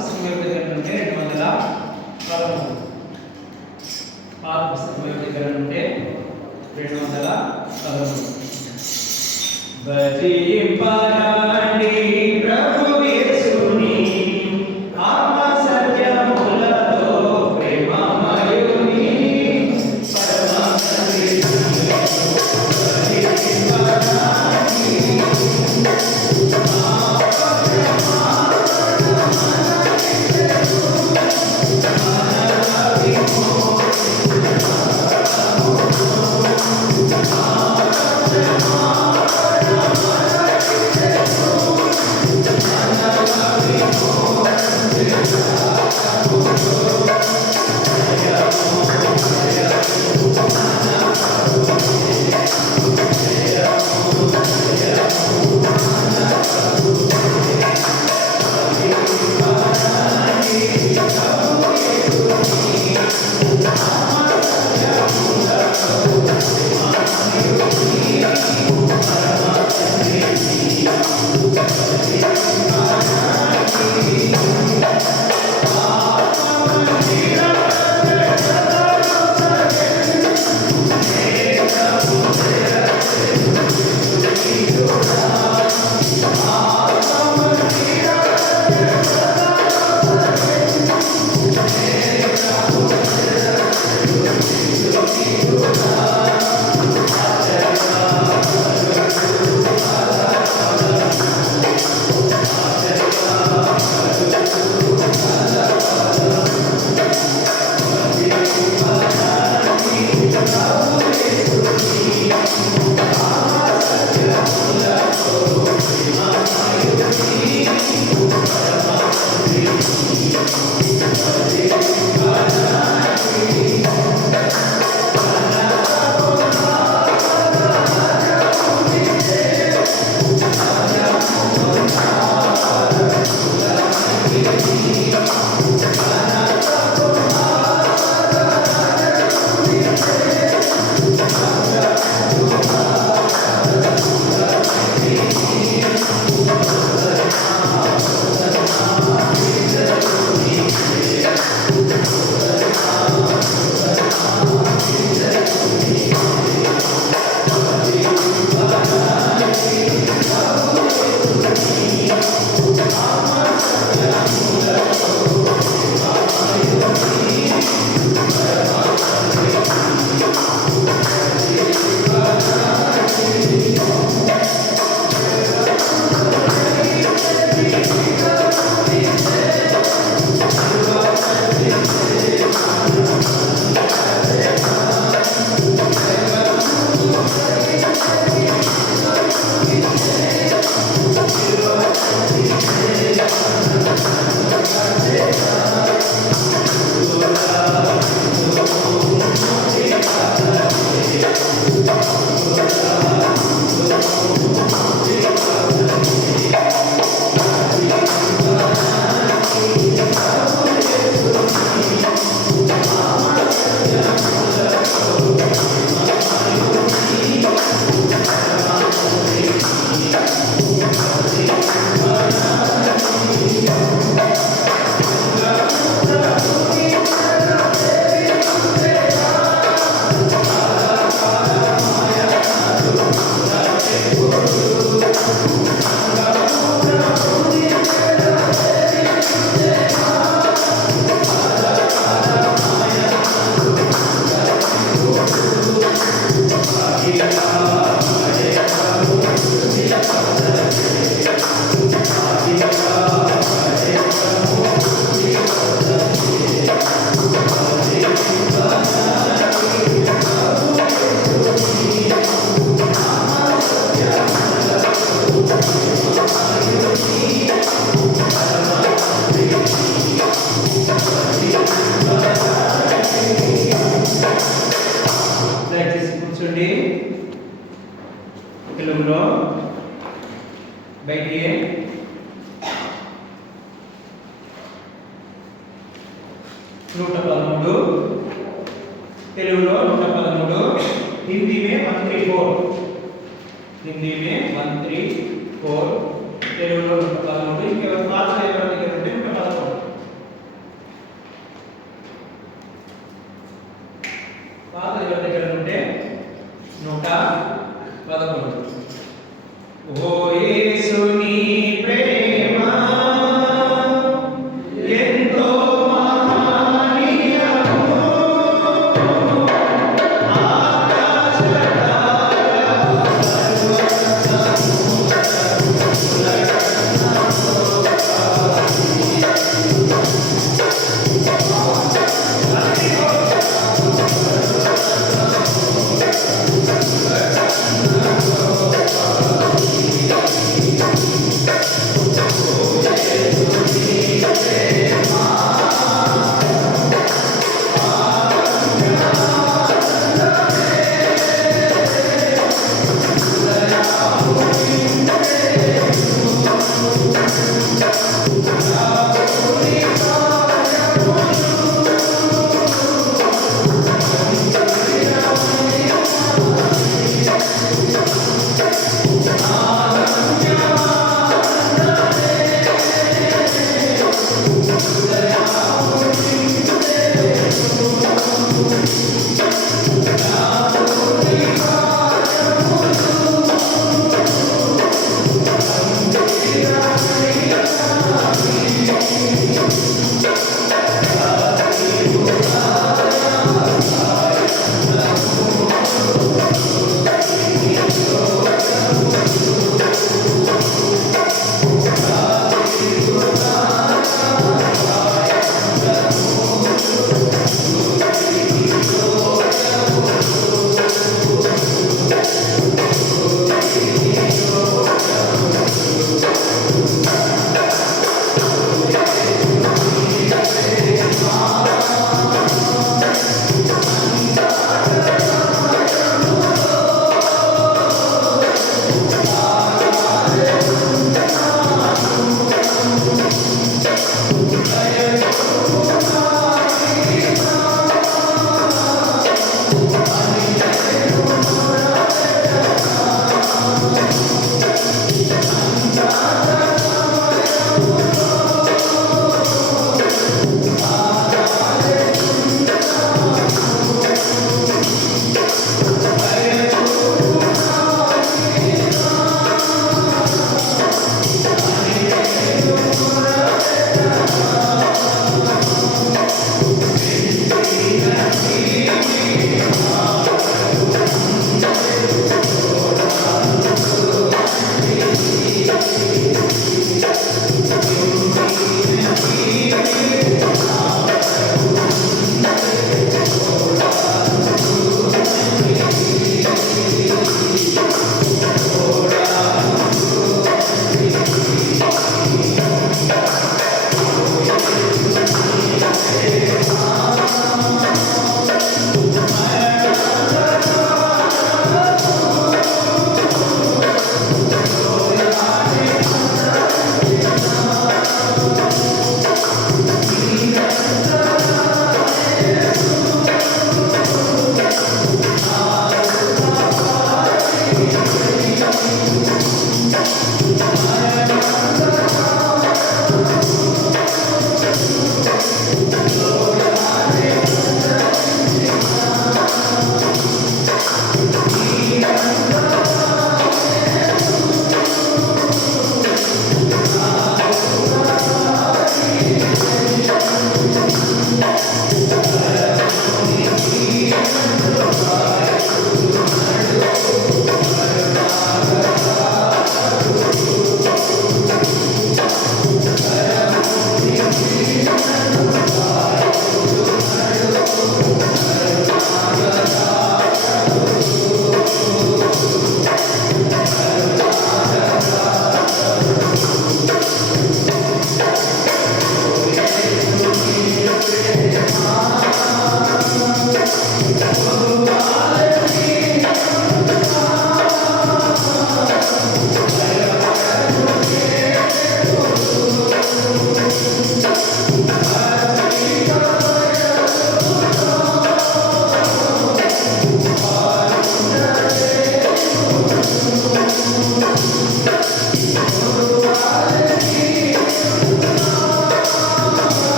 పుస్తకం యొక్క దగ్గర ఉంటే 213. పాత పుస్తకం యొక్క దగ్గర ఉంటే 213. భజింపరాండి ప్రభు యేసుని ఆత్మ సత్యములతో ప్రేమమయుని పరమ తండ్రి తెలుగులో బయటికి नूट 13 తెలుగులో 113 हिंदी में 134 हिंदी में 134 తెలుగులో 113 ఇంకా పాత ఎవరి దగ్గర ఉంటే 111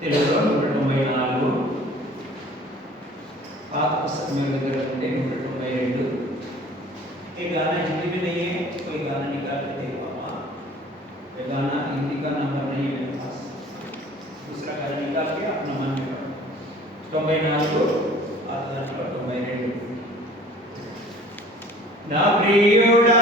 తెలుగులో 194, पाक पुस्तक में अगर घंटे 192। एक गाना हिंदी में नहीं है, कोई गाना निकाल के दे पापा। ये गाना हिंदी का नंबर नहीं है मेरे पास, दूसरा गाना निकाल के अपना मन में करो। 94 आता 92। ना प्रियुड़ा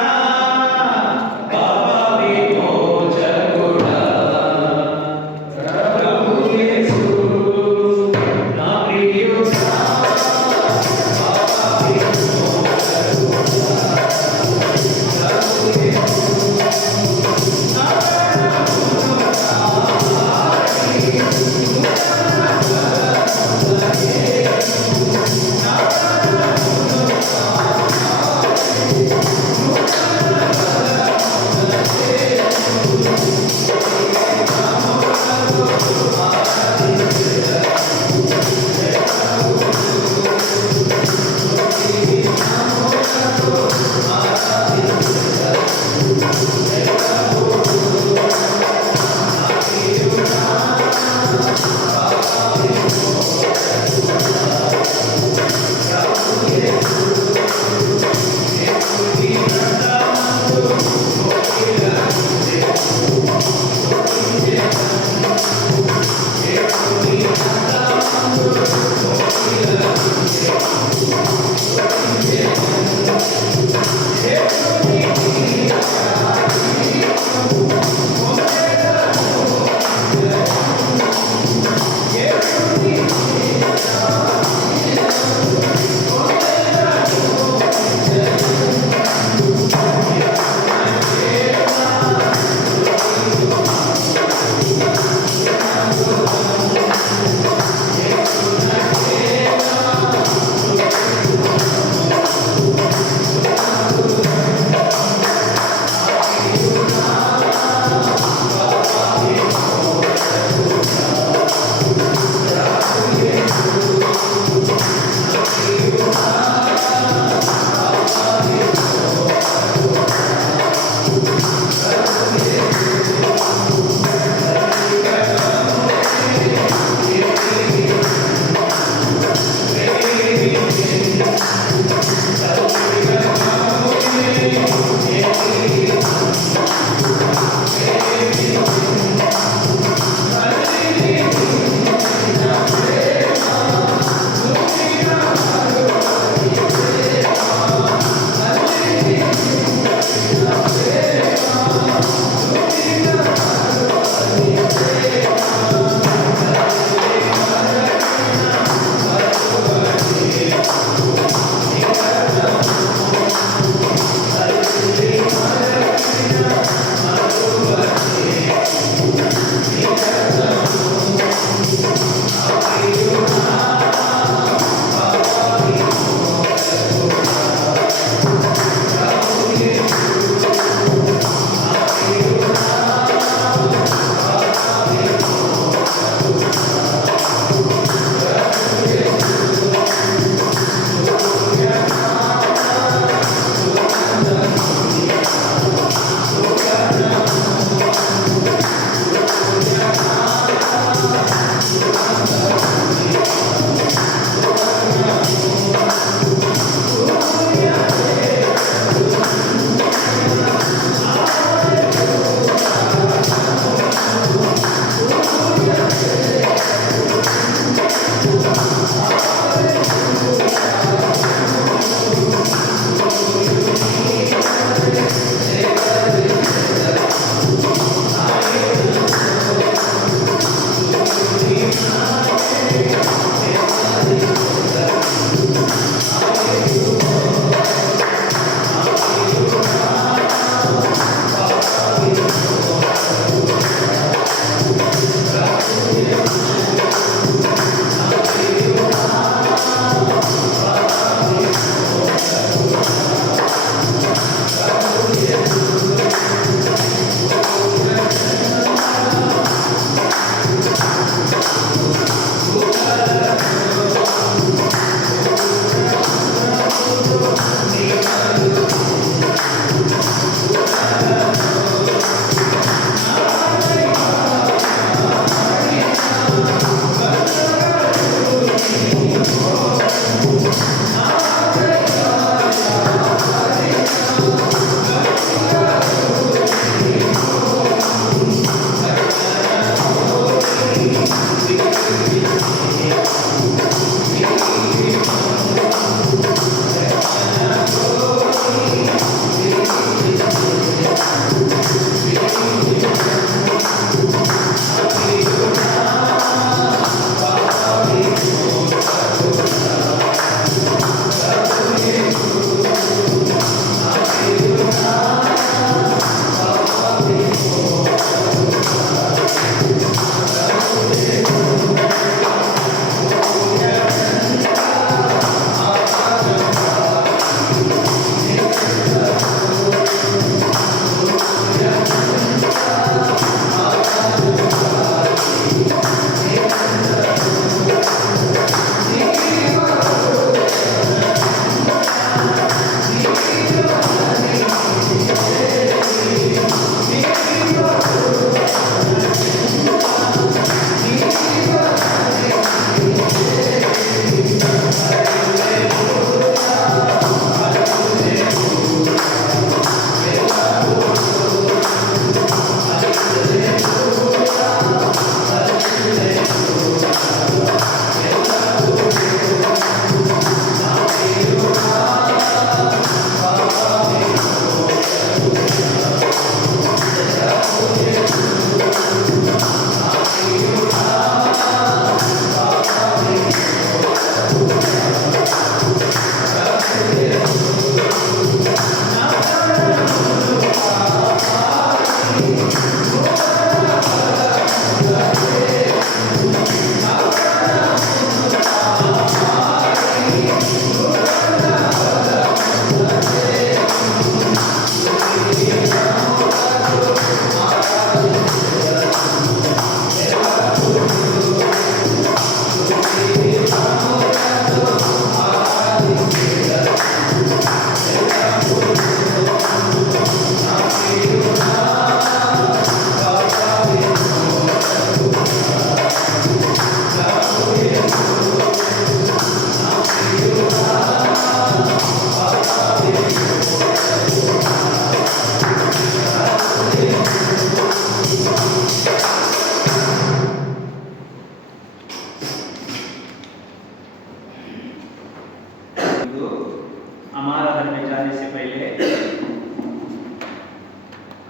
आराधना में जाने से पहले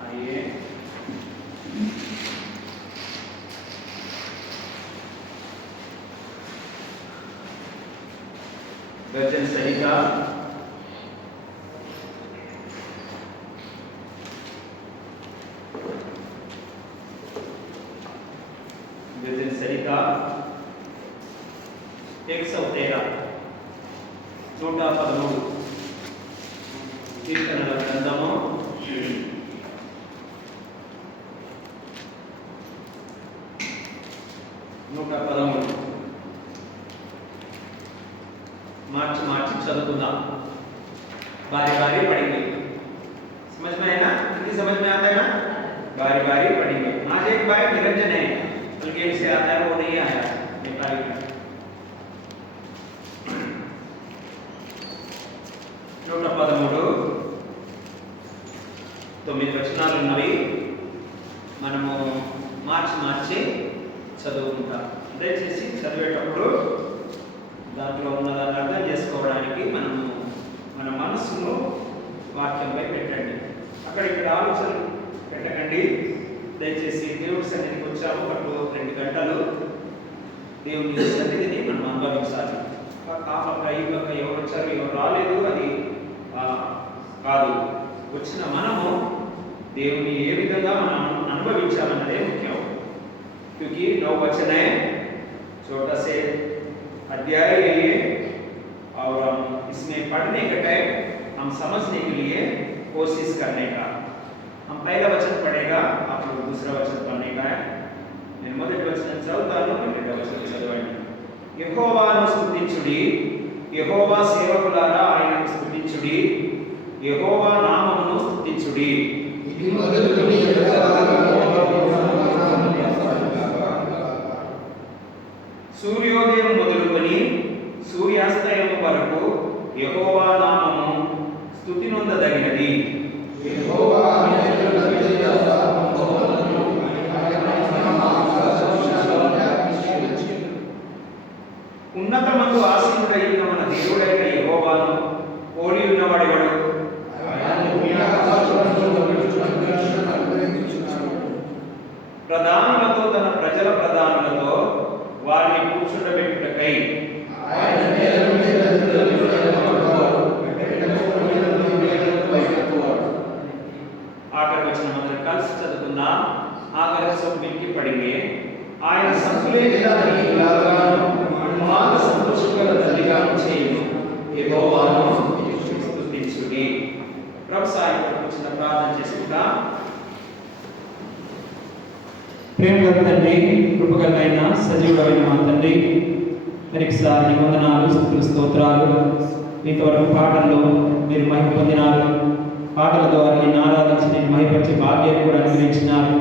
आइए भजन संहिता भजन संहिता 113 113 కీర్తనల గ్రంథము 113 మార్చి चलूंगा बारी बारी पढ़ेंगे। समझ में है ना? हिंदी समझ में आता है ना? बारी बारी पढ़ेंगे। आज एक भाई निरंजन है, बल्कि इसे आता है, वो नहीं आया नेपाली का। 113 9 వచనాలు ఉన్నవి. మనము మార్చి చదువుకుంటాం. దయచేసి చదివేటప్పుడు దాంట్లో ఉన్నదాన్ని అర్థం చేసుకోవడానికి మనము మన మనసును వాక్యంపై పెట్టండి. అక్కడ ఇక్కడ ఆలోచన పెట్టకండి. దయచేసి దేవుడి సన్నిధికి వచ్చాము, అటు 2 గంటలు దేవుని సన్నిధిని మనం అనుభవించాలి. ఆ పక్క ఈ పక్క ఎవరు వచ్చారు ఎవరు రాలేదు అది కాదు. వచ్చిన మనము దేవుని ఏ విధంగా మనం అనుభవించాలన్నదే ముఖ్యం. क्योंकि 9 वचन है, छोटा से अध्याय है ये, और हम इसमें पढ़ने के टाइम हम समझने के लिए कोशिश करने का। हम पहला वचन पढ़ेगा, आप लोग दूसरा वचन पढ़ने का है। मैं మొదటి వచనం చదువుతాను, రెండవ వచనం చదవండి. యెహోవాను స్తుతించుడి, యెహోవా సేవకులారా ఆయనను స్తుతించుడి, యెహోవా నామమును స్తుతించుడి. ఇది మొదలుకొని సూర్యోదయం మొదలుకొని సూర్యాస్తయం వరకు యెహోవా నామము స్తుతి నొందదగినది. ఉన్నతమందు ఆసీనుడై ఉన్న మన దేవుడైన యెహోవాను పోలి ఉన్నవాడెవడు? ప్రధానులతో తన ప్రజల ప్రధానులతో వారిని కూర్చుండబెట్టుటకై ఆఖరి వచనం అందరం కలిసి చదువుకుందాం. ఆఖరి सब मिलके पढ़ेंगे. ఆయన సంతులేని దాని లాగాను మాన సంతోషకర తల్లిగాను చేయును, యెహోవాను స్తుతించుడి. ప్రభు సాయంత్రం చిన్న ప్రార్థన చేసుకుందాం. ప్రేమగల తండ్రి, కృపగలైన సజీవుడైన మా తండ్రి, మరొకసారి వందనాలు, స్తుతులు, స్తోత్రాలు. ఇంతవరకు పాటల్లో మీరు మహిమ పొందినారు. పాటల ద్వారా నేను ఆరాధించి నేను మహిమపరిచే భాగ్యాన్ని కూడా అనుగ్రహించినారు.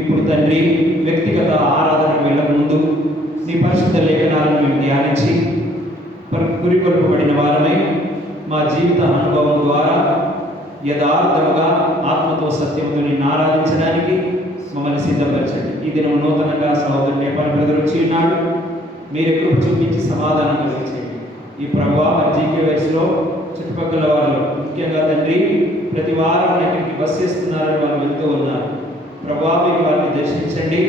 ఇప్పుడు తండ్రి, వ్యక్తిగత ఆరాధనకు వెళ్ళక ముందు నీ పరిశుద్ధ లేఖనాలను మేము ధ్యానించి గురికొల్పబడిన వారమై మా జీవిత అనుభవం ద్వారా యథార్థముగా ఆత్మతో సత్యంతో నిన్ను ఆరాధించడానికి మమ్మల్ని సిద్ధపరచండి. ఈ దినం నూతనంగా సహోదరుడు నేపాల్ బ్రదర్ వచ్చి ఉన్నాడు. మీరు కృప చూపించి సమాధానం కలిగించండి. ఈ ప్రభువా మరి జీకే వయసులో చుట్టుపక్కల వాళ్ళు ముఖ్యంగా తండ్రి ప్రతి వారం ఎక్కడికి బస్ చేస్తున్నారని వాళ్ళు వెళ్తూ ఉన్నారు. ప్రభువా మీరు వారిని దర్శించండి,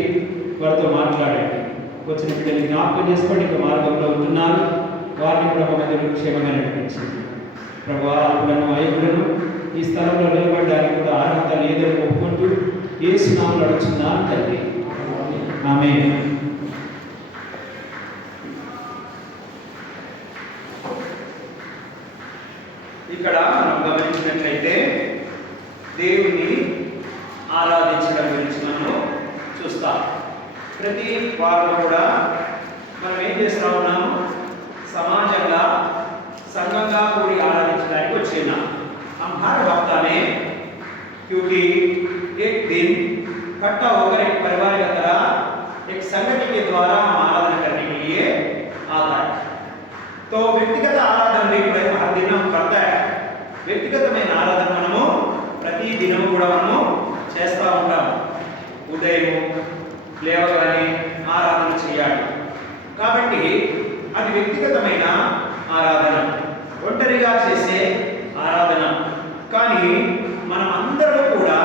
వారితో మాట్లాడండి. వచ్చిన బిడ్డలు జ్ఞాపకం చేసుకోండి. ఇంకా మార్గంలో ఉంటున్నారు, వారిని కూడా మమ్మల్ని క్షేమంగా నడిపించండి. ప్రభువా అల్పులను అయోగులను ఈ స్థలంలో నిలబడడానికి కూడా అర్హత లేదని ఒప్పుకుంటూ యేసు నామములో అడుగుచున్నాను తండ్రి, ఆమేన్. ఇక్కడ మనం గమనించినట్లయితే దేవుణ్ణి ఆరాధించడం గురించి మనం చూస్తాం. ప్రతి వారం కూడా మనం ఏం చేస్తూ ఉన్నాము? సమాజంగా సంఘంగా కూడి ఆరాధించడానికి వచ్చినాం. हम हर हफ्ता में, क्योंकि एक दिन इकट्ठा होकर एक परिवार की तरह एक संगठन के द्वारा हम आराधना करने के लिए आता है. तो व्यक्तिगत आराधना भी हर दिन हम करता है. వ్యక్తిగతమైన ఆరాధన మనము ప్రతి దినము కూడా మనము చేస్తూ ఉంటాం. ఉదయం లేవగానే ఆరాధన చేయాలి. కాబట్టి అది వ్యక్తిగతమైన ఆరాధన. ఒంటరిగా చేసే కానీ మనం అందరూ కూడా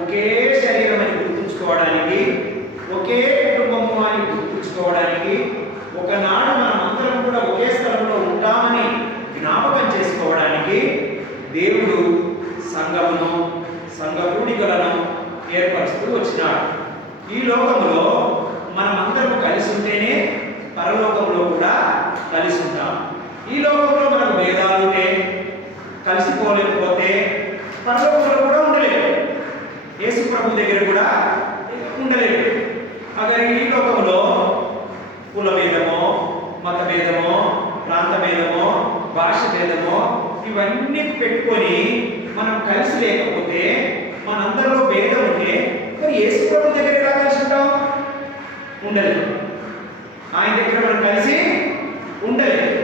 ఒకే శరీరం అని గుర్తుంచుకోవడానికి, ఒకే కుటుంబము అని గుర్తుంచుకోవడానికి, ఒకనాడు మనం అందరం కూడా ఒకే స్థలంలో ఉంటామని జ్ఞాపకం చేసుకోవడానికి దేవుడు సంఘమును, సంఘ కూడికలను ఏర్పరుస్తూ వచ్చినాడు. ఈ లోకంలో మనమందరం కలిసి ఉంటేనే పరలోకంలో కూడా కలిసి ఉంటాం. ఈ లోకంలో మనకు భేదాలు ఉంటే, కలిసిపోలేకపోతే పరలోకంలో కూడా ఉండలేము, యేసు ప్రభు దగ్గర కూడా ఉండలేము. అगर ఈ లోకంలో కుల భేదమో, మత భేదమో, ప్రాంత భేదమో, భాష భేదమో ఇవన్నీ పెట్టుకొని మనం కలిసి లేకపోతే, మనందరిలో భేదం ఉంటే మరి యేసు ప్రభు దగ్గర ఎలా కలిసి ఉంటాం? ఉండలేదు. ఆయన దగ్గర మనం కలిసి ఉండలేదు,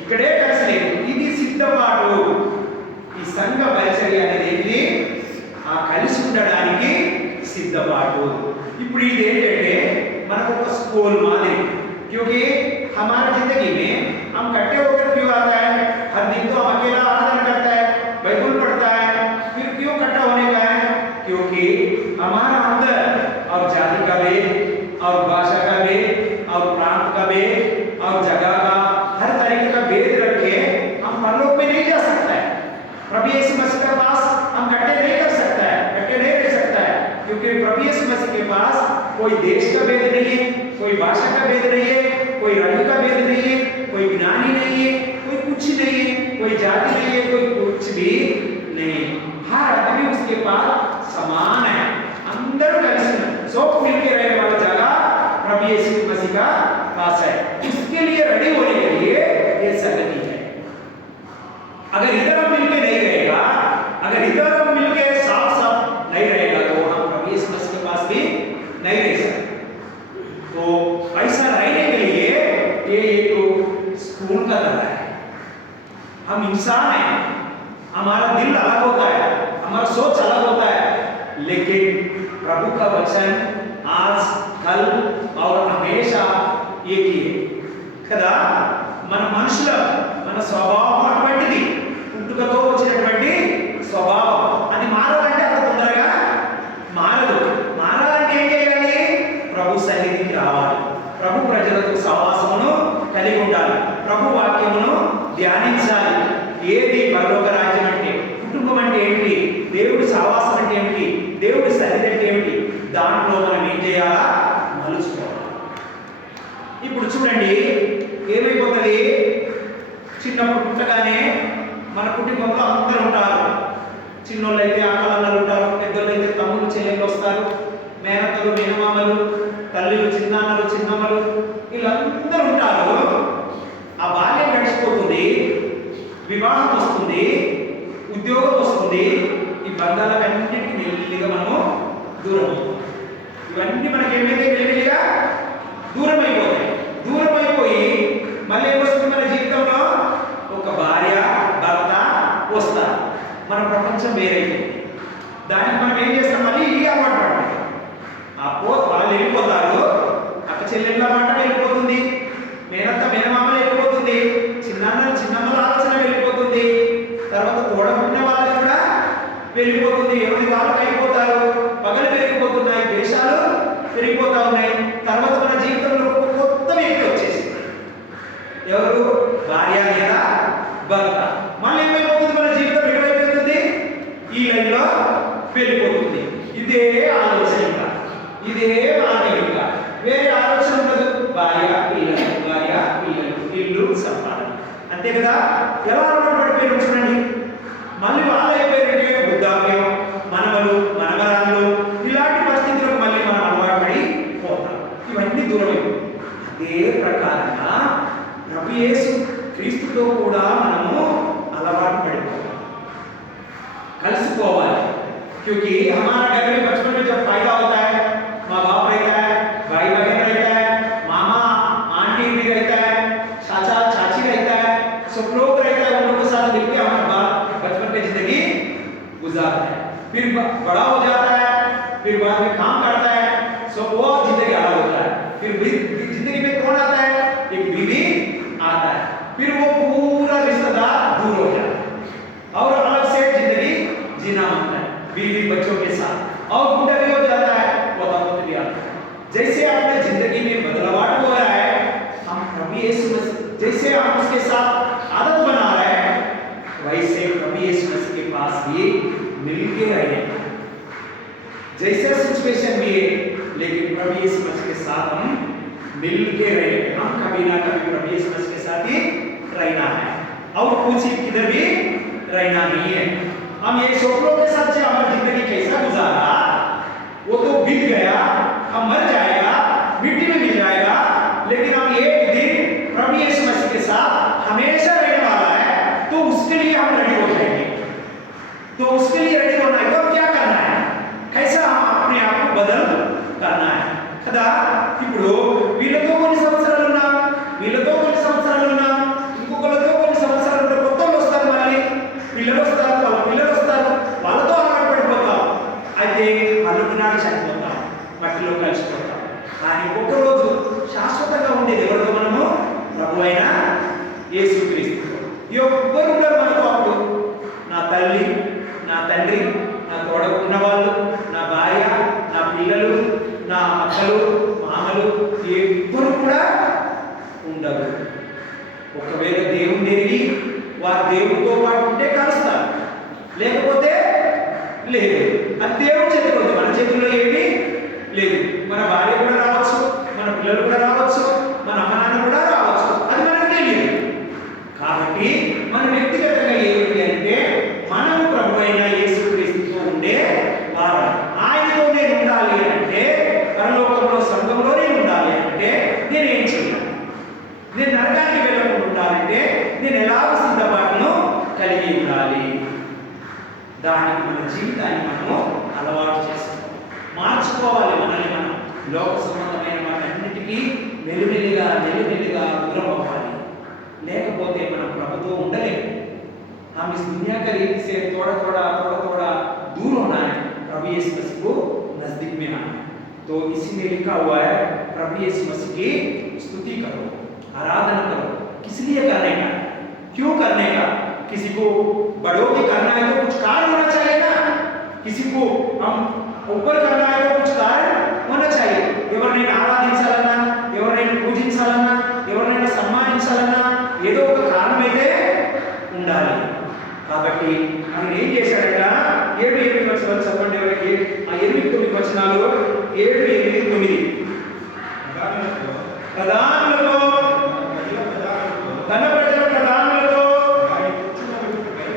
ఇక్కడే కలిసి లేదు. ఇది సిద్ధపాటు. ఈ సంఘ పరిచర్య అనేది ఏంటి? ఆ కలిసి ఉండడానికి సిద్ధపాటు. ఇప్పుడు ఇది ఏంటంటే మనకు ఒక स्कूल मादिरी, क्योंकि हमारा जिंदगी में हम इकट्ठे होकर क्यों आता है? हर दिन तो हम अकेला आराधना करता है, बाइबल पढ़ता है, फिर क्यों इकट्ठा होने का है? क्योंकि हमारा अंदर और जाति का भेद और भाषा का भेद और प्रांत का भेद और जगह का हर तरीके का भेद रख के हम परलोक में नहीं जा सकता है। प्रभु यीशु मसीह के पास हम इकट्ठे नहीं कर सकता है, इकट्ठे नहीं रह सकता है, क्योंकि प्रभु यीशु मसीह के पास कोई देश का भेद नहीं है, कोई भाषा का भेद नहीं है, कोई रंग का भेद नहीं है, कोई ज्ञानी नहीं है, कोई कुछ नहीं है, कोई जाति नहीं है, कोई कुछ भी नहीं। हर आदमी उसके पास समान है, अंदर కలిసి सब मिलकर रहने वाला जगह प्रभु यीशु मसीह का पास है। उसके लिए रेडी होने के लिए ये संगति है। अगर इधर हम मिलके नहीं रहेगा, अगर इधर हम मिलके साफ साफ नहीं रहेगा तो हम प्रभु यीशु मसीह के पास भी नहीं रह सकते। तो ऐसा रहने के लिए ये एक स्कूल का तरह है। हम इंसान हैं, हमारा दिल अलग होता है, हमारा सोच अलग होता है, लेकिन प्रभु का वचन आज कल और हमेशा एक ही है కదా। మన మనుషుల మన స్వభావం అటువంటిది, పుట్టుకతో వచ్చినటువంటి స్వభావం. అది మారాలంటే అంత తొందరగా మారదు. మారాలంటే ఏం చేయాలి? ప్రభు సన్నిధికి రావాలి, ప్రభు ప్రజలతో సహవాసమును కలిగి ఉండాలి, ప్రభు వాక్యమును ధ్యానించాలి. ఏది పరలోక రాజ్యం అంటే? కుటుంబం అంటే ఏమిటి? దేవుడి సహవాసం అంటే ఏమిటి? దేవుడి సన్నిధి అంటే ఏమిటి? దాంట్లో మనం ఏం చేయాలా? మలుచుకోవాలి. ఇప్పుడు చూడండి ఏమైపోతుంది, చిన్నప్పుడు పుట్టగానే మన కుటుంబంలో అందరూ ఉంటారు. చిన్నోళ్ళు అయితే అక్కలన్నలు ఉంటారు, పెద్దోళ్ళు అయితే తమ్ముళ్ళు చెల్లెళ్ళు వస్తారు, మేనత్తలు మేనమామలు, తల్లిలు చిన్నాన్నలు చిన్నమ్మలు, వీళ్ళందరూ ఉంటారు. ఆ బాల్యం గడిచిపోతుంది, వివాహం వస్తుంది, ఉద్యోగం వస్తుంది, ఈ బంధాలన్నింటికి మెల్లిగా మనము దూరం అవుతాం. ఇవన్నీ మనకి ఏమైతే మెల్లిగా దూరం అయిపోతాయి. దూరం అయిపోయి మళ్ళీ ఏమొస్తుంది మన జీవితంలో? ఒక భార్య భర్త వస్తారు, మన ప్రపంచం వేరైపోతుంది. దానికి మనం ఏం చేస్తాం? మళ్ళీ ఈ అలవాటు పడతాం. వాళ్ళు వెళ్ళిపోతారు, అక్క చెల్లెళ్ళ మాట వెళ్ళిపోతుంది, మేనత్త మేనమామలు వెళ్ళిపోతుంది, చిన్నమ్మల ఆలోచన వెళ్ళిపోతుంది, తర్వాత తోడబుట్టిన వాళ్ళకి కూడా వెళ్ళిపోతుంది. ఎవరి వాళ్ళకి అయిపోతారు, పగలు పెరిగిపోతున్నాయి, దేశాలు పెరిగిపోతా ఉన్నాయి. తర్వాత మన జీవితంలో ఒక కొత్త వ్యక్తి వచ్చేసింది. ఎవరు? భార్య లేదా భర్త. మళ్ళీ ఏమైపోతుంది? మన జీవితం ఎటువైపోతుంది? ఈ లైన్లో వెళ్ళిపోతుంది. ఇదే ఆలోచన, ఇదే మార్గం, వేరే ఆలోచన ఉండదు. భార్య పిల్లలు, భార్య పిల్లలు, ఇల్లు సంపాదన, అంతే కదా. ఎలా అలవాటు పడిపోయిన చూడండి. మళ్ళీ వాళ్ళు అయిపోయినట్టే వృద్ధాప్యం, మనవలు మనవరాళ్ళు, ఇలాంటి పరిస్థితులకు మళ్ళీ మనం అలవాటు పడి పోతాం. ఇవన్నీ దూరం అయిపోయి అదే ప్రకారంగా ప్రభు యేసు క్రీస్తుతో కూడా మనము అలవాటు పడిపోతాం, కలిసిపోవాలి. क्योंकि हमारा घर में बचपन में जब पैदा होता है, माँ बाप रहता है, भाई बहन रहता है, मामा आंटी भी रहता है, चाचा चाची रहता है, सब लोग रहता है। उन लोगों के साथ मिलकर हमारा बचपन की जिंदगी गुजारता है। फिर बड़ा हो जाता है, फिर बाद में काम करता है, सब वो जिंदगी अलग होता है। फिर जिंदगी में कौन आता है? एक बीवी आता है। फिर वो पूरा रिश्तेदार दूर हो जाता है और अलग से जिंदगी बीवी बच्चों के साथ और बूढ़ा भी हो जाता है, पोता पोती भी आता है। जैसे अपने जिंदगी में बदलाव हो रहा है, हम प्रभु यीशु मसीह जैसे हम उसके साथ आदत बना रहे हैं, वैसे प्रभु यीशु मसीह के पास भी मिलके रहेंगे। जैसे सिचुएशन भी है, लेकिन प्रभु यीशु मसीह के साथ हम मिलके रहेंगे। हम कभी ना कभी प्रभु यीशु मसीह के साथ ही रहना है और कुछ किधर भी रहना नहीं है। हम ये स्वप्नों के साथ से हमारी जिंदगी कैसा गुजारा वो तो बीत गया, हम मर जाएगा, मिट्टी में मिल जाएगा, लेकिन हम एक दिन प्रभु यीशु मसीह के साथ हमेशा रहने वाला है, तो उसके लिए हम रेडी हो जाएंगे। तो उसके लिए रेडी होना है तो क्या करना है, कैसा हम अपने आप को बदल करना है కదా। ఇప్పుడు వీళ్ళతో కొన్ని సంవత్సరాలు ఉన్నా, వీళ్ళతో కొన్ని సంవత్సరాలు ఉన్నా, ఇంకొకళ్ళతో కొన్ని సంవత్సరాలు ఉంటే కొత్త వాళ్ళు వస్తారు, మళ్ళీ పిల్లలు వస్తారు, వాళ్ళ పిల్లలు వస్తారు, వాళ్ళతో అలవాటు పడిపోతాం, అయితే అనుకున్నాడు చనిపోతాం, మట్టిలో కలిసిపోతాం। కానీ ఒక్కరోజు శాశ్వతంగా ఉండేది ఎవరితో, మనము ప్రభు అయిన యేసుక్రీస్తు। ఎవ్వరు ఉండరు మనతో అప్పుడు, నా తల్లి, నా తండ్రి, నా తోడకున్న వాళ్ళు, నా భార్య, నా పిల్లలు, నా అక్కలు, మామలు ఎవ్వరు కూడా ఉండరు। ఒకవేళ దేవుని తిరిగి వారు దేవుడితో పాటు ఉంటే కలుస్తారు, లేకపోతే లేదు। అది దేవుడి చేతిలో ఉంది, మన చేతుల్లో ఏమీ లేదు। మన భార్య కూడా రావచ్చు, మన పిల్లలు కూడా రావచ్చు, మన అమ్మ నాన్న కూడా రావచ్చు, అది మనకు తెలియదు। కాబట్టి మన వ్యక్తిగతంగా ఏమిటి అంటే, మనము ప్రభు అయిన యేసుక్రీస్తుతో ఉండే వారు, ఆయనతో నేను ఉండాలి అంటే, పరలోకంలో సంఘంలో నేను ఉండాలి అంటే నేనేం చేయాలి, నేను నరకానికి వెళ్ళకుండా ఉండాలంటే నేను ఎలాగ సిద్ధపాటును కలిగి ఉండాలి, దానికి మన జీవితాన్ని మనము అలవాటు చేసుకోవాలి, మార్చుకోవాలి మనల్ని మనం। లోక సంబంధమైన వాటన్నిటికీ మెల్లిమెల్లిగా దూరం అవ్వాలి, లేకపోతే మనం ప్రభుతో ఉండలేము। हम इस दुनिया का रीति से थोड़ा थोड़ा दूर होना है, प्रभु यीशु मसीह को नजदीक में आना है। तो इसी में लिखा हुआ है, प्रभु यीशु मसीह की स्तुति करो, आराधना करो। किस लिए करने का, क्यों करने का? किसी को बड़ों की करना है तो कुछ कारण होना चाहिए ना, किसी को हम ऊपर करना है तो कुछ कारण होना चाहिए। ఎవరినైనా ఆరాధించాలన్నా, ఎవరినైనా పూజించాలన్నా, ఎవరినైనా సన్మానించాలన్నా ఏదో ఒక కారణం అయితే ఉండాలి। కాబట్టి ఆయన ఏం చేశాడంట, 7-8 వచనాలు చెప్పండి ఎవరికి, ఆ 8-9 వచనాలు, 7-8-9 ప్రధానులతో, తన ప్రజల ప్రధానులతో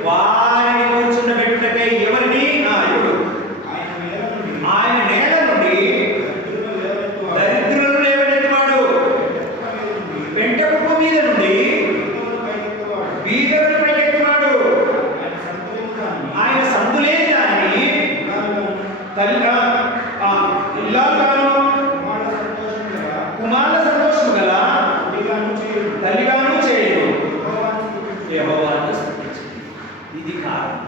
వారిని కూర్చుండబెట్టుటకై ఎవరిని, ఇప్పుడు ఆయన నేల నుండి దరిద్రులను లేవనెత్తువాడు, పెంట కుప్ప మీద నుండి బీదలను పైకెత్తువాడు, ఆయన సంతులేని దానిని ఇల్లాలుగాను కుమారుల సంతోషము గల తల్లిగాను చేయడు, యెహోవాను స్తుతించుడి। ఇది కారణం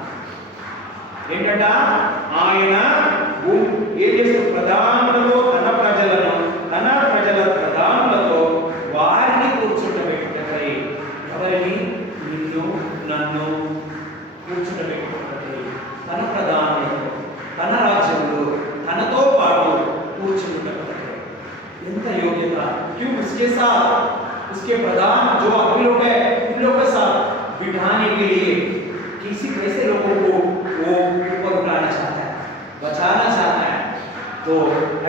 ఏంటంట, ఆయన ఏం చేస్తారు, ప్రధానులతో తన ప్రజల ప్రధానులతో వారిని కూర్చుండబెట్టుటకై, ఎవరిని, నిన్ను నన్ను కూర్చుండబెట్టుటకై, తన ప్రధానులతో తన రాజ్యంలో తనతో పాటు కూర్చుండబెట్టుటకై। ఎంత యోగ్యత, क्यों उसके साथ उसके प्रधान जो अभी लोग हैं उन लोगों के साथ बिठाने के लिए, किसी कैसे लोगों को वो ऊपर उठाना चाहता है, बचाना चाहता है। तो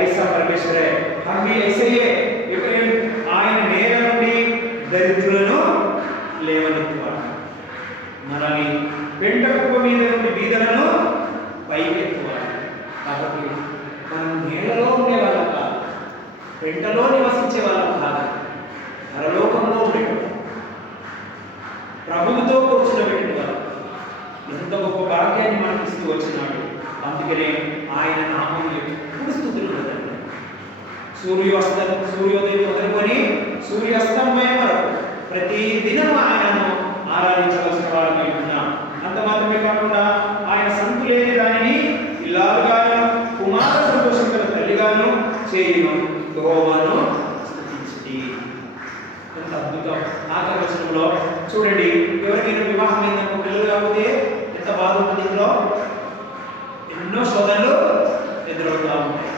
ऐसा परमेश्वर है, हम भी ऐसे ही है। ఆయన నేల నుండి దరిద్రులను లేవనెత్తువాడు, మనల్ని పెంట కుప్ప మీద నుండి బీదలను పైకెత్తువాడు। కాబట్టి మనం నేలలో ఉండే వాళ్ళం కాదు, పెంటలో నివసించే వాళ్ళం కాదు, పరలోకంలో ఉండేవాడు, ప్రభువుతో కూర్చుండబెట్టిన వాడు। ఎంత గొప్ప భాగ్యాన్ని మనకి ఇస్తూ వచ్చినాడు। అందుకనే ఆయన నామం ఎప్పుడు స్తుతులు కదండి। సూర్యోదయం మొదలుకొని సూర్యాస్తమయం వరకు ప్రతి దినం ఆయనను ఆరాధించవలసిన వారమై ఉన్నాం। అంత మాత్రమే కాకుండా ఆయన సంతులేని దానిని ఇల్లాలుగాను కుమార సంతోషం గల తల్లిగాను చేయును, యెహోవాను స్తుతించుడి। ఎంత అద్భుతం। ఆఖరి వచనంలో చూడండి, ఎవరికైనా వివాహం అయిందనుకో, పిల్లలు కాకపోతే ఎంత బాధ ఉంటుంది ఇందులో, ఎన్నో శోధనలు ఎదురవుతూ ఉంటాయి.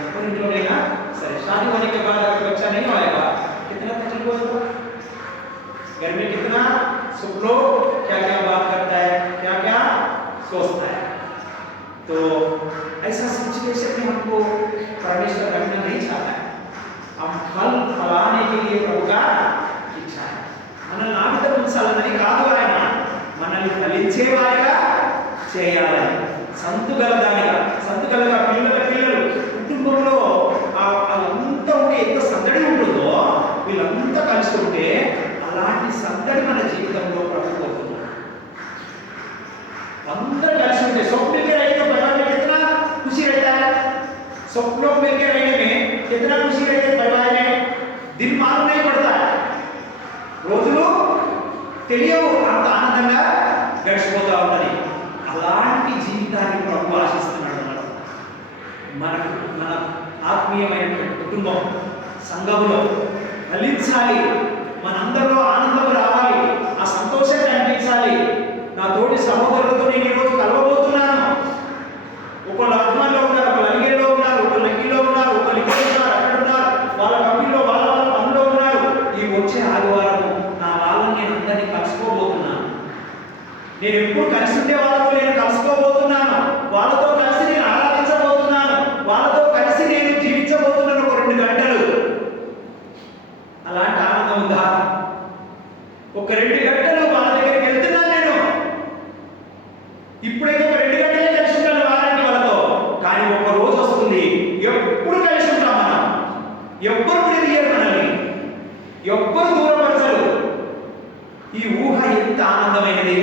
ఎవరింట్లోనైనా सर शादी होने के बाद अगर बच्चा नहीं होएगा कितना तकलीफ होगा। घर में कितना सब लोग क्या क्या बात करता है, क्या क्या सोचता है। तो ऐसा सिचुएशन में हमको परमेश्वर रखना नहीं चाहता है। हम फल फलाने के लिए प्रभु का इच्छा है। మనల్ని నామిత ఉంచాలన్నది కాదు, ఆయన మనల్ని ఫలించేవారిగా చేయాలి. సంతుగలగా పిల్లలు కుటుంబంలో వాళ్ళంతా ఉంటే ఎంత సందడి ఉంటుందో, వీళ్ళంతా కలిసి ఉంటే అలాంటి సందడి మన జీవితంలో పడుకోతుంది. అందరూ కలిసి ఉంటే स्वप्न में रहने परिवार में कितना खुशी रहता है। स्वप्नों में के रहने में कितना खुशी रहता है परिवार में। दिन मालूम नहीं पड़ता है, రోజులు తెలియవు, అంత ఆనందంగా గడిచిపోతూ ఉంటుంది. అలాంటి జీవితాన్ని ప్రభు ఆశిస్తున్నాడు. మన ఆత్మీయమైన కుటుంబం సంఘంలో ఫలించాలి, మనందరిలో ఆనందం రావాలి, ఆ సంతోషాన్ని అనిపించాలి. నా తోటి సహోదరులతో నేను ఈరోజు కలవబోతున్నాను. ఒకళ్ళు అజ్మాన్లో ఉన్నారు, ఒకళ్ళు అలిగేలో ఉన్నారు, ఒకళ్ళు నక్కిలో ఉన్నారు, ఒకళ్ళు ఇక్కడ ఉన్నారు, అక్కడ ఉన్నారు, వాళ్ళ కంపెనీలో వాళ్ళ పనిలో ఉన్నారు. ఈ వచ్చే ఆదివారం నా వాళ్ళని నేను అందరినీ కలుసుకోబోతున్నాను. నేను ఎప్పుడు కలిసి ఉండే వాళ్ళతో నేను కలుసుకోబోతున్నాను, వాళ్ళతో కలిసి నేను ఆరాధించబోతున్నాను, వాళ్ళతో కలిసి నేను జీవించబోతున్నాను ఒక 2 గంటలు. అలాంటి ఆనందం ఉందా? ఒక 2 గంటలు వాళ్ళ దగ్గరికి వెళ్తున్నాను నేను. ఇప్పుడైతే ఒక 2 గంటలే కలిసి ఉంటాను వారానికి వాళ్ళతో, కానీ ఒక రోజు వస్తుంది ఎప్పుడు కలిసి ఉంటాం మనం. ఎవ్వరు విడదీయరు మనల్ని, ఎవ్వరు దూరపరచరు. ఈ ఊహ ఎంత ఆనందమైనది!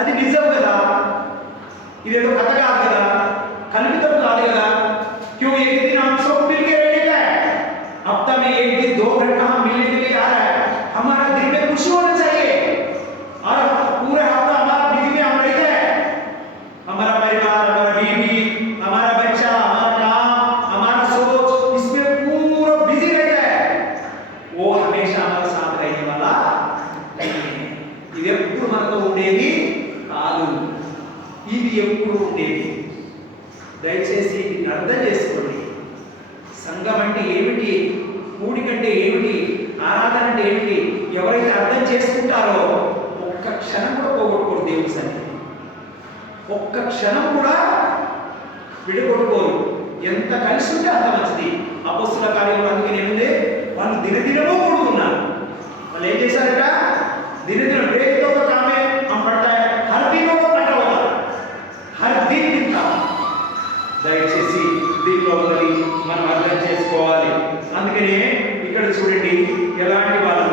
అది నిజం కదా, ఇదేదో కథ కాదు కదా, కల్పితం కాదు కదా. क्यों एक दिन हम सब मिल के रहेंगे, हफ्ता में 1 दिन 2 घंटा हम मिलने के लिए आ रहा है। हमारा दिल में खुशी होना चाहिए और पूरे हफ्ता हमारा बीवी में हम रहते हैं, हमारा परिवार, हमारा बीवी, हमारा बच्चा, हमारा काम, हमारा सोच, इसमें पूरा बिजी रहता है। वो हमेशा हमारे साथ रहने वाला नहीं है। ఇది ఎప్పుడు మనతో ఉండేది కాదు, ఇది ఎప్పుడు ఉండేది. దయచేసి దీన్ని అర్థం చేసుకోండి. సంఘం అంటే ఏమిటి, కూడికంటే ఏమిటి, ఆరాధన అంటే ఏమిటి ఎవరైతే అర్థం చేసుకుంటారో ఒక్క క్షణం కూడా పోగొట్టుకోరు. దేవుని సన్నిధి ఒక్క క్షణం కూడా విడగొట్టుకోరు. ఎంత కలిసి ఉంటే అంత మంచిది. అపొస్తలుల కార్యంలో అందుకే ఏముంది, వాళ్ళు దినదినమూ కూడుకున్నారు. వాళ్ళు ఏం చేశారట, దినదినం రేతో ఒక కామే हम पढ़ता है हर दिन वो पढ़ा होता, हर दिन दिखता. దయచేసి దీంట్లో ఉన్నది మనం అర్థం చేసుకోవాలి. అందుకనే ఇక్కడ చూడండి ఎలాంటి వాళ్ళు.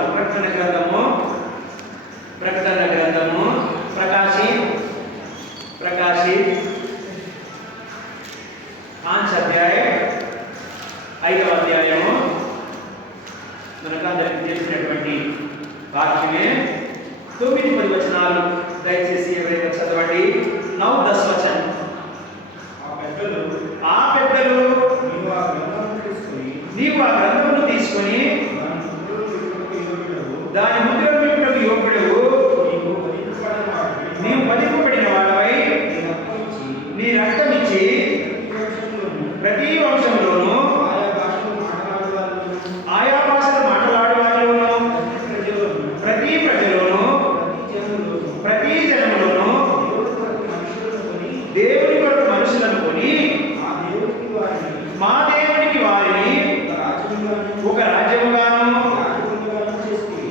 ప్రకటన గ్రంథము ప్రకాశి 5 అధ్యాయం 5వ అధ్యాయము మనకు అందరికీ తెలిసినటువంటి వాక్యమే. 9-10 వచనాలు దయచేసి ఎవరైనా చదవండి. 9-10 వచనం. ఆ పెద్దలు నీవు ఆ గ్రంథమును తీసుకొని దాని ముద్రను విప్పుటకు యోగ్యుడవు, నీవు వధింపబడిన వాడవై నీ రక్తం ఇచ్చి ప్రతి వంశంలోనూ ఆయా భాషలు మాట్లాడే వారిలోనూ ప్రతి ప్రజలోనూ ప్రతి జనములోనూ దేవుని కొరకు మనుషులను కొని మా దేవునికి వారిని ఒక రాజ్యముగాను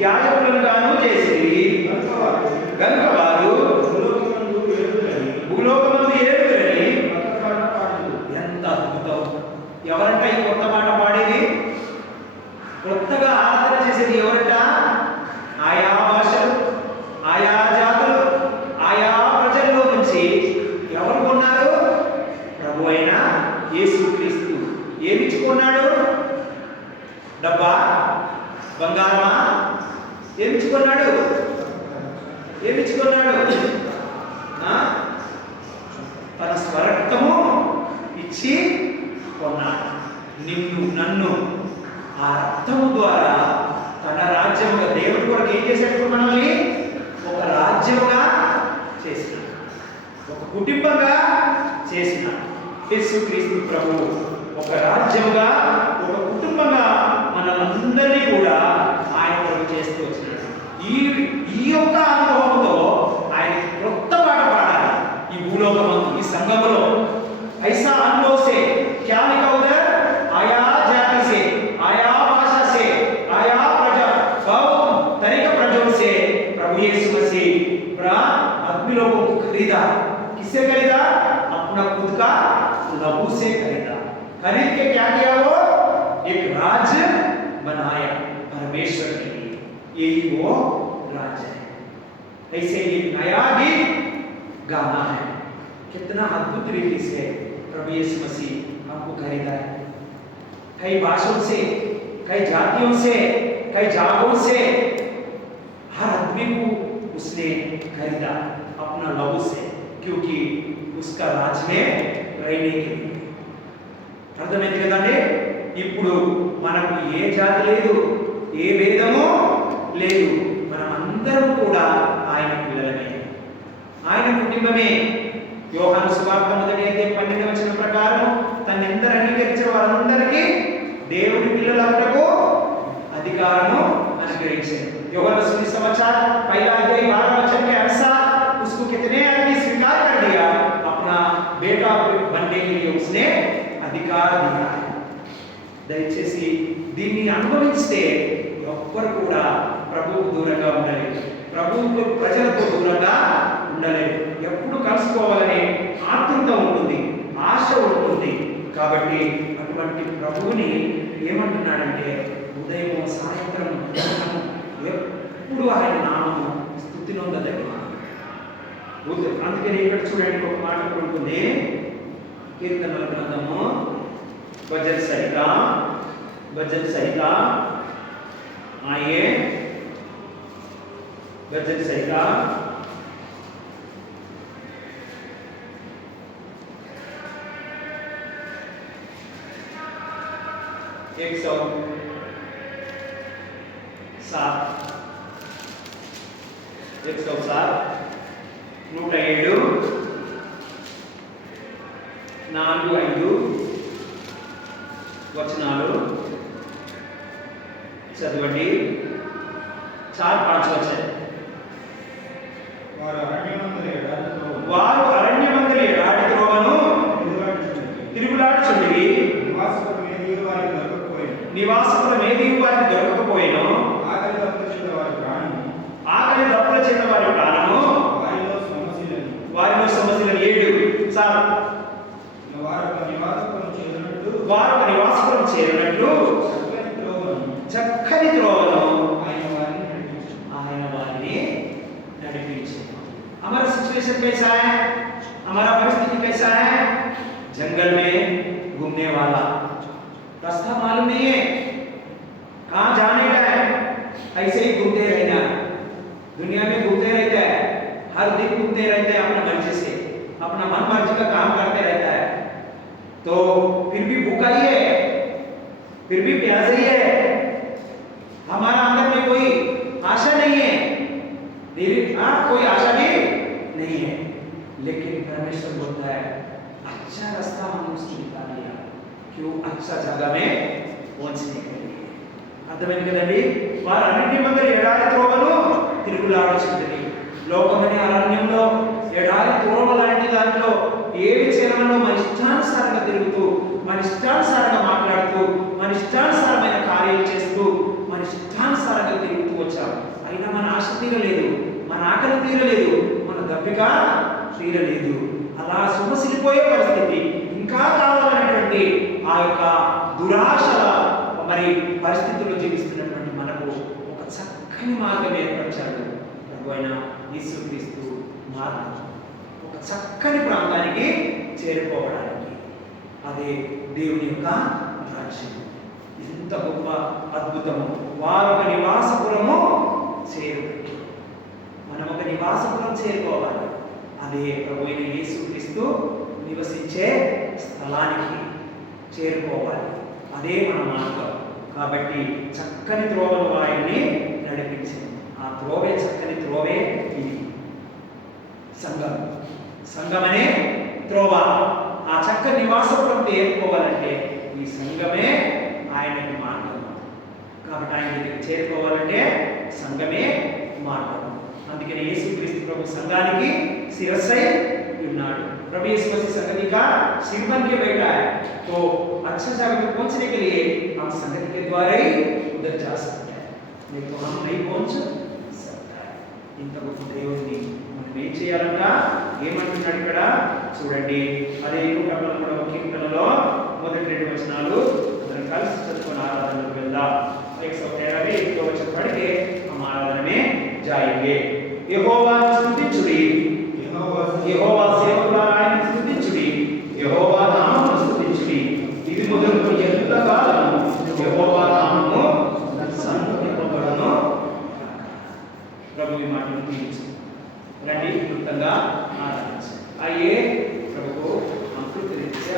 యాజకులుగాను చేసి గనుక వారు భూలోకమందు ఏలుదురని. ఎంత అద్భుతం! ఎవరంట ఈ కొత్త పాట పాడేది? కొత్తగా ఆరాధన చేసేది ఎవరంట? ఆయా భాషలు, ఆయా జాతులు, ఆయా ప్రజల్లో నుంచి ఎవరు కొన్నారు? ప్రభు అయిన యేసుక్రీస్తు. ఏమిచ్చుకున్నాడు? డబ్బా, బంగారమా? ఏమిచ్చుకున్నాడు? తన స్వరక్తము ఇచ్చి కొన్నాడు నిన్ను నన్ను. ఆ రక్తము ద్వారా తన రాజ్యముగా దేవుడి కొరకు ఏం చేశాడు? మనల్ని ఒక రాజ్యముగా చేసినాడు, ఒక కుటుంబంగా చేసిన యేసుక్రీస్తు ప్రభువు ఒక రాజ్యముగా, ఒక కుటుంబంగా మనలందరినీ కూడా ఆయన ప్రభు చేస్తూ వచ్చినాడు. ఈ యొక్క అనుభవంతో ఆయన కొత్త పాట పాడాలి ఈ భూలోకమందు, ఈ సంఘములో. ऐसा अनुभव से क्या लिखा उधर? आया जाति से, आया भाषा से, आया प्रजा, कौम तरीके प्रजों से प्रभु यीशु मसीह आदमी लोगों को खरीदा। किससे खरीदा? अपना खुद का लहू से खरीदा। खरीद के क्या किया? वो एक राज्य बनाया परमेश्वर के लिए। यही वो राज्य है। ऐसे ही नया गीत गाना है। कितना अद्भुत रीति से प्रभु यीशु मसीह हमको खरीदा है। कई भाषाओं से, कई जातियों से, कई जागों से हर आदमी को उसने खरीदा अपना लहू से, क्योंकि उसका राज में रहने के लिए। అర్థమైంది కదండి? ఇప్పుడు మనకు ఏ జాతి లేదు, ఏ భేదము లేదు, మనం అందరం కూడా ఆయన పిల్లలమే, ఆయన కుటుంబమే. యోహాను సువార్త 1:12 వచనం ప్రకారం తనెందరు అంగీకరించిన వారందరికీ దేవుని పిల్లలవుటకు अधिकारము అనుగ్రహించారు. యోహాను సువిశేషాచాर पहला अध्याय 12 वचन के अनुसार उसको कितने आदमी स्वीकार कर लिया, अपना बेटा बनने के लिए उसने अधिकार दिया है. దయచేసి దీన్ని అనుభవిస్తే ఎవ్వరు కూడా ప్రభువుకు దూరంగా ఉండలేరు, ప్రభువుకు ప్రజలతో దూరంగా ఉండలేరు. ఎప్పుడు కలుసుకోవాలని ఆతృత ఉంటుంది, ఆశ ఉంటుంది. కాబట్టి అటువంటి ప్రభువుని ఏమంటున్నాడంటే ఉదయం సాయంత్రం ఎప్పుడు ఆయన నామము స్తుతి నొందలేదు. అందుకని ఇక్కడ చూడండి ఒక మాట ఉంటుంది, కీర్తనల గ్రంథము भजन संहिता आइए भजन संहिता 107 107 4-5 వచనాలు చదవండి. 4-5 వచ్చాయి. వారు అరణ్యమందలి ఎడారి త్రోవను తిరుగులాడుచుండిరి, నివాసపురమేదియు వారికి దొరకకపోయెను, ఆకలి దప్పుల చేత వారి ప్రాణము వారిలో సమస్యలను 7 వారు నివాసపురం చేరినట్లు చక్కని త్రోవను ఆయన వారిని నడిపించారు. हमारा सिचुएशन कैसा है, हमारा परिस्थिति कैसा है? जंगल में घूमने वाला, रास्ता मालूम नहीं है, कहाँ जाने का है, ऐसे ही घूमते रहना, दुनिया में घूमते रहता है, हर दिन घूमते रहते हैं अपना मर्जी से, अपना मन मर्जी का काम करते रहता है, तो फिर भी भूखा ही है, फिर भी प्यासा ही है, हमारा अंदर में कोई आशा नहीं है, कोई आशा भी नहीं है. लेकिन परमेश्वर बोलता है अच्छा रास्ता हम उसको दिखा दिया, क्यों? अच्छा जगह में पहुंचने के लिए. అర్థమైంది కదండి? వారు అన్నింటి మధ్య ఎడారి త్రోవను తిరుగులాడుచుంటుంది. లోకమనే అరణ్యంలో ఎడారి త్రోవ లాంటి దాంట్లో ఏడు చరణంలో మన ఇష్టానుసారంగా తిరుగుతూ, మన ఇష్టానుసారంగా మాట్లాడుతూ, మన ఇష్టానుసారమైన కార్యాలు చేస్తూ, మన ఇష్టానుసారంగా తిరుగుతూ వచ్చాము. అయినా మన ఆశ తీరలేదు, మన ఆకలి తీరలేదు, మన దప్పిక తీరలేదు. అలా సొమసిలిపోయే పరిస్థితి, ఇంకా కావాలనేటువంటి ఆ యొక్క దురాశల మరి పరిస్థితుల్లో జీవిస్తున్నటువంటి మనకు ఒక చక్కని మార్గం ఏర్పరిచాడు ప్రభు అయిన యేసుక్రీస్తు మార్గం, ఒక చక్కని ప్రాంతానికి చేరుకోవడానికి. అదే దేవుని యొక్క రాజ్యం. ఎంత గొప్ప అద్భుతము! వారు ఒక నివాసపురము చేరుకు, మనం ఒక నివాసపురం చేరుకోవాలి. అదే ప్రభు అయిన యేసుక్రీస్తు నివసించే స్థలానికి చేరుకోవాలి. అదే మన మార్గం. కాబట్టి చక్కని త్రోవను వారిని నడిపించింది. ఆ త్రోవే చక్కని త్రోవే ఇది సంఘం. సంఘమనే త్రోవ. ఆ చక్క నివాసపురం చేరుకోవాలంటే ఈ సంఘమే ఆయనకి మార్గం. కాబట్టి ఆయన దగ్గరికి చేరుకోవాలంటే సంఘమే మార్గం. అందుకని యేసుక్రీస్తు ప్రభు సంఘానికి శిరస్సై ఉన్నాడు. प्रभु यीशु मसीह संगति का सिर बन के बैठा है, तो अच्छा जगह पर पहुंचने के लिए हम संगति के द्वारा ही उधर जा सकते हैं, नहीं तो हम नहीं पहुंच सकता है. ఇంత గొప్ప దేవుడిని మనం ఏం చేయాలంట? ఏమంటున్నాడు ఇక్కడ చూడండి. అదే యూట్యూబ్లో కూడా ఒక కీర్తనలో మొదటి 2 వచనాలు అందరం కలిసి చదువుకొని ఆరాధనకు వెళ్దాం. 113 1 वचन पढ़ के हम आराधना में जाएंगे. यहोवा స్తుతించుడి, యెహోవా సేవకులారా ఆయన స్తుతించుడి, యెహోవా నామమును స్తుతించుడి. ఇది మొదలుకొని ఎంతకాలము యెహోవా నామము సంకీర్తింపబడును. ప్రభు ఈ మాటను దీవించు. రండి క్లుప్తంగా ఆరాధించండి. आइए प्रभु को हम कृतज्ञता से